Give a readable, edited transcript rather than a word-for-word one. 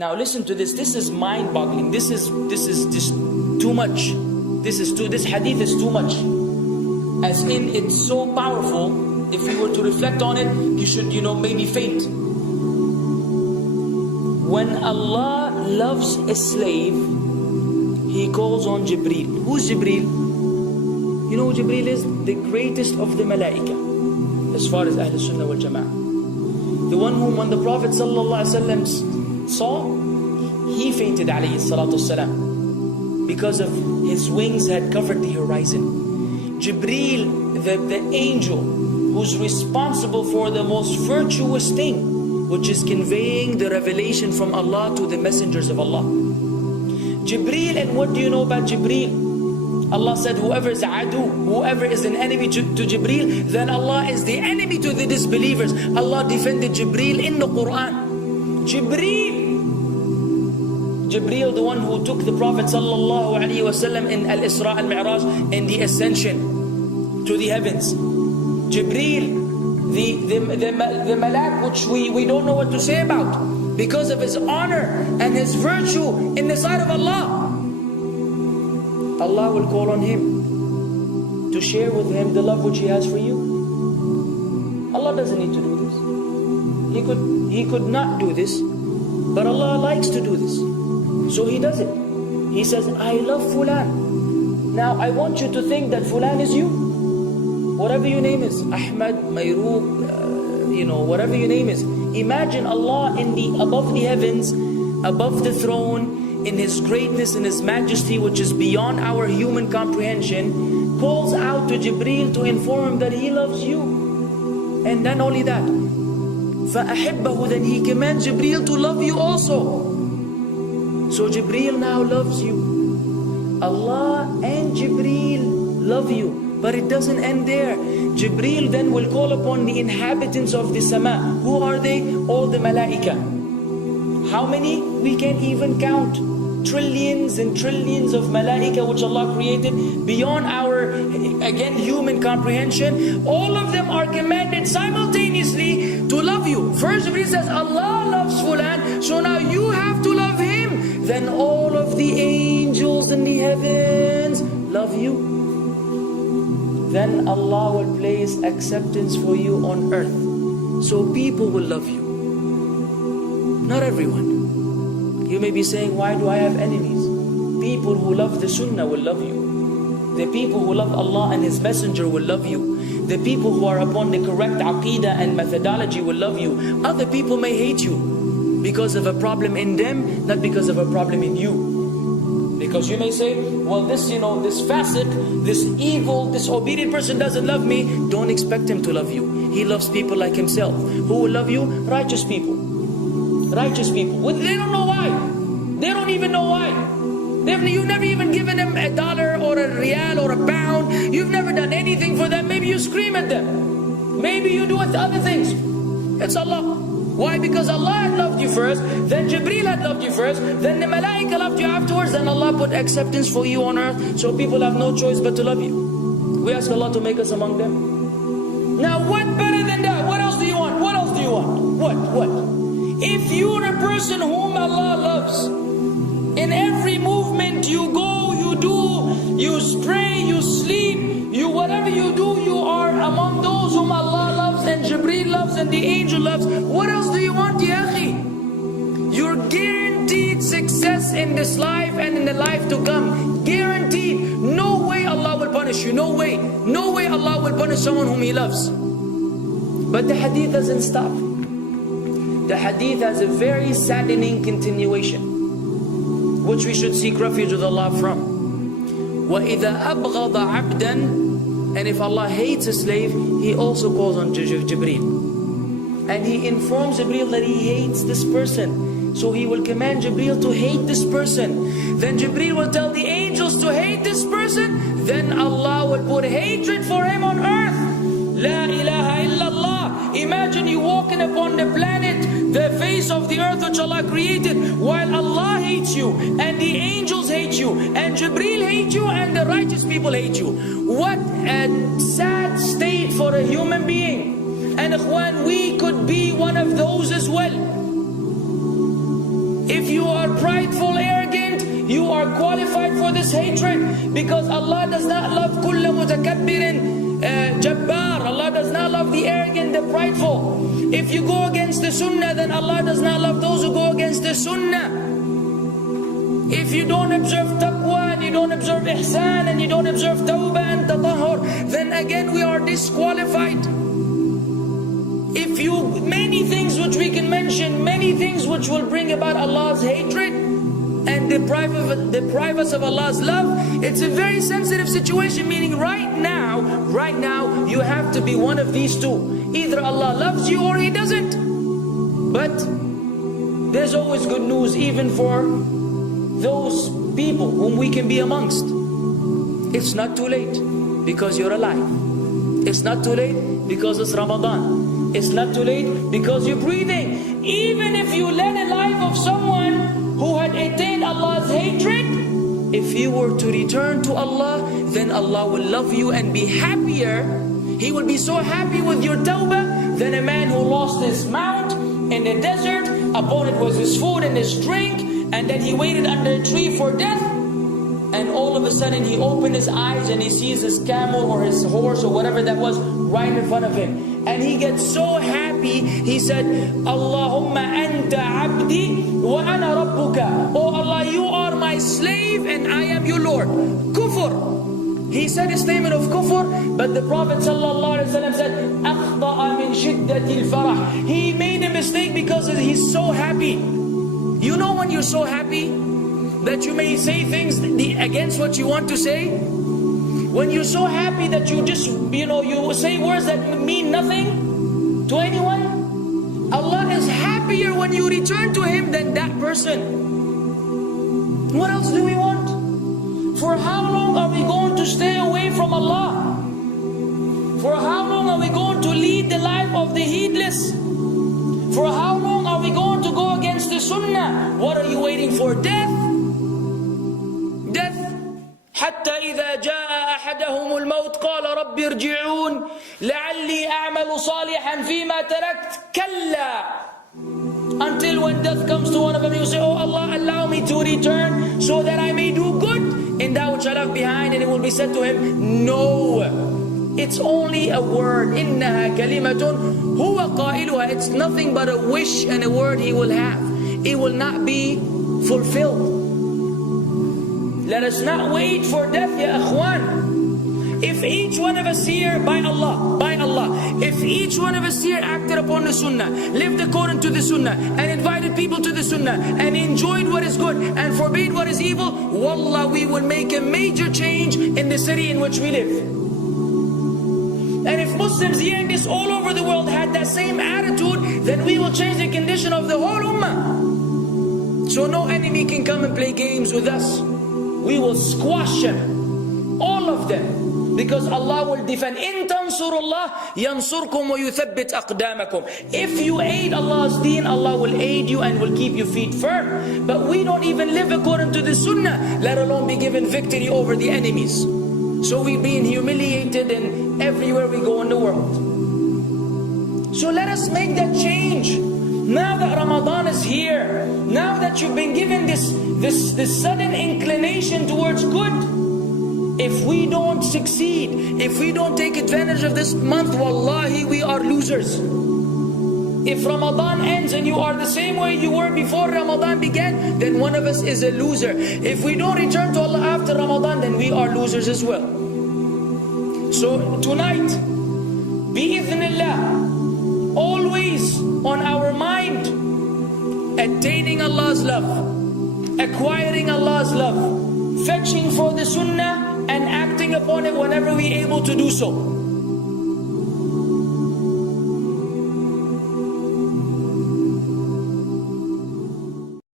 Now listen to this. This is mind-boggling. This is just too much. This hadith is too much. As in, it's so powerful. If we were to reflect on it, you should, maybe faint. When Allah loves a slave, He calls on Jibreel. Who's Jibreel? You know who Jibreel is? The greatest of the malaika, as far as Ahl Sunnah wal Jama'ah. The one whom when the Prophet ﷺ saw, he fainted alayhi salatu wasalam, because of his wings had covered the horizon. Jibreel, the angel who's responsible for the most virtuous thing, which is conveying the revelation from Allah to the messengers of Allah. Jibreel, and what do you know about Jibreel? Allah said, whoever is adu, whoever is an enemy to Jibreel, then Allah is the enemy to the disbelievers. Allah defended Jibreel in the Quran. Jibreel, the one who took the Prophet ﷺ in Al-Isra al-Mi'raj, in the ascension to the heavens. Jibreel, the malak, which we don't know what to say about, because of his honor and his virtue in the sight of Allah. Allah will call on him to share with him the love which He has for you. Allah doesn't need to do this. He could not do this, but Allah likes to do this, so He does it. He says, I love Fulan. Now I want you to think that Fulan is you. Whatever your name is, Ahmad, Mayrooq, whatever your name is. Imagine Allah above the heavens, above the throne, in His greatness and His majesty, which is beyond our human comprehension, calls out to Jibreel to inform him that He loves you. And then only that, فَأَحِبَّهُ, then He commands Jibreel to love you also. So Jibreel now loves you. Allah and Jibreel love you. But it doesn't end there. Jibreel then will call upon the inhabitants of the sama. Who are they? All the malaika. How many? We can't even count. Trillions and trillions of malaika which Allah created beyond our, again, human comprehension. All of them are commanded simultaneously to love you. First Jibreel says, Allah loves Fulan, so now you have to love him. Then all of the angels in the heavens love you. Then Allah will place acceptance for you on earth. So people will love you. Not everyone. You may be saying, why do I have enemies? People who love the Sunnah will love you. The people who love Allah and His Messenger will love you. The people who are upon the correct aqidah and methodology will love you. Other people may hate you because of a problem in them, not because of a problem in you. Because you may say, well, this fasik, this evil, disobedient person doesn't love me. Don't expect him to love you. He loves people like himself. Who will love you? Righteous people. Righteous people. They don't know why. They don't even know why. You've never even given them $1 or a rial or a pound. You've never done anything for them. Maybe you scream at them. Maybe you do other things. It's Allah. Why? Because Allah had loved you first, then Jibreel had loved you first, then the malaika loved you afterwards, then Allah put acceptance for you on earth, so people have no choice but to love you. We ask Allah to make us among them. Now what better than that? What else do you want? What else do you want? What? If you're a person whom Allah loves, in every movement you go, you do, you pray, you sleep, whatever you do, you are among those whom Allah loves and Jibreel loves and the angel loves. What else do you want, ya akhi? You're guaranteed success in this life and in the life to come. Guaranteed. No way Allah will punish you. No way. No way Allah will punish someone whom He loves. But the hadith doesn't stop. The hadith has a very saddening continuation, which we should seek refuge with Allah from. وَإِذَا أَبْغَضَ عَبْدًا, and if Allah hates a slave, He also calls on Jibreel. And He informs Jibreel that He hates this person. So He will command Jibreel to hate this person. Then Jibreel will tell the angels to hate this person. Then Allah will put hatred for him on earth. La ilaha illallah. Imagine you walking upon the planet, the face of the earth which Allah created, while Allah hates you, and the angels hate you, and Jibreel hate you, and the righteous people hate you. What a sad state for a human being. And ikhwan, we could be one of those as well. If you are prideful, arrogant, you are qualified for this hatred, because Allah does not love kulla mutakabbirin jabbar. Allah does not love the arrogant, the prideful. If you go against the sunnah, then Allah does not love those who go against the sunnah. If you don't observe taqwa, and you don't observe ihsan, and you don't observe tawbah and tatahur, then again we are disqualified. If you, many things which we can mention, many things which will bring about Allah's hatred and deprive us of Allah's love. It's a very sensitive situation, meaning right now you have to be one of these two. Either Allah loves you or He doesn't. But there's always good news, even for those people whom we can be amongst. It's not too late because you're alive. It's not too late because it's Ramadan. It's not too late because you're breathing. Even if you led a life of someone who had attained Allah's hatred, if you were to return to Allah, then Allah will love you and be happier. He will be so happy with your tawbah than a man who lost his mount in the desert. Upon it was his food and his drink, and then he waited under a tree for death, and all of a sudden he opened his eyes and he sees his camel or his horse or whatever that was right in front of him, and he gets so happy. He said, Allahumma anta abdi wa ana rabbuka. Oh Allah, you are my slave and I am your Lord. Kufr. He said a statement of kufr, but the Prophet ﷺ said, أَخْطَأَ مِنْ شِدَّةِ الْفَرَحِ. He made a mistake because he's so happy. You know when you're so happy that you may say things against what you want to say? When you're so happy that you just, you say words that mean nothing to anyone? Allah is happier when you return to Him than that person. What else do we want? For how long are we going to stay away from Allah? For how long are we going to lead the life of the heedless? For how long are we going to go against the sunnah? What are you waiting for? Death? Death. حتى إذا جاء أحدهم الموت قال رب ارجعون لعلي أعمل صالحا فيما تركت كلا. Until when death comes to one of them, you say, oh Allah, allow me to return so that I may do good in that which I left behind. And it will be said to him, no, it's only a word. إِنَّهَا كَلِمَةٌ هُوَ قَائِلُهَا. It's nothing but a wish and a word he will have. It will not be fulfilled. Let us not wait for death, ya akhwan. If each one of us here, by Allah, if each one of us here acted upon the sunnah, lived according to the sunnah, and invited people to the sunnah, and enjoyed what is good, and forbade what is evil, wallah, we will make a major change in the city in which we live. And if Muslims hearing this all over the world had that same attitude, then we will change the condition of the whole ummah. So no enemy can come and play games with us. We will squash them, all of them. Because Allah will defend. إِن تَنْصُرُ اللَّهِ يَنْصُرْكُمْ وَيُثَبِّتْ أَقْدَامَكُمْ. If you aid Allah's deen, Allah will aid you and will keep your feet firm. But we don't even live according to the sunnah, let alone be given victory over the enemies. So we're being humiliated in everywhere we go in the world. So let us make that change. Now that Ramadan is here, now that you've been given this sudden inclination towards good, if we don't succeed, if we don't take advantage of this month, wallahi, we are losers. If Ramadan ends and you are the same way you were before Ramadan began, then one of us is a loser. If we don't return to Allah after Ramadan, then we are losers as well. So tonight, bi'idhnillah, always on our mind, attaining Allah's love, acquiring Allah's love, fetching for the sunnah, and acting upon it whenever we're able to do so.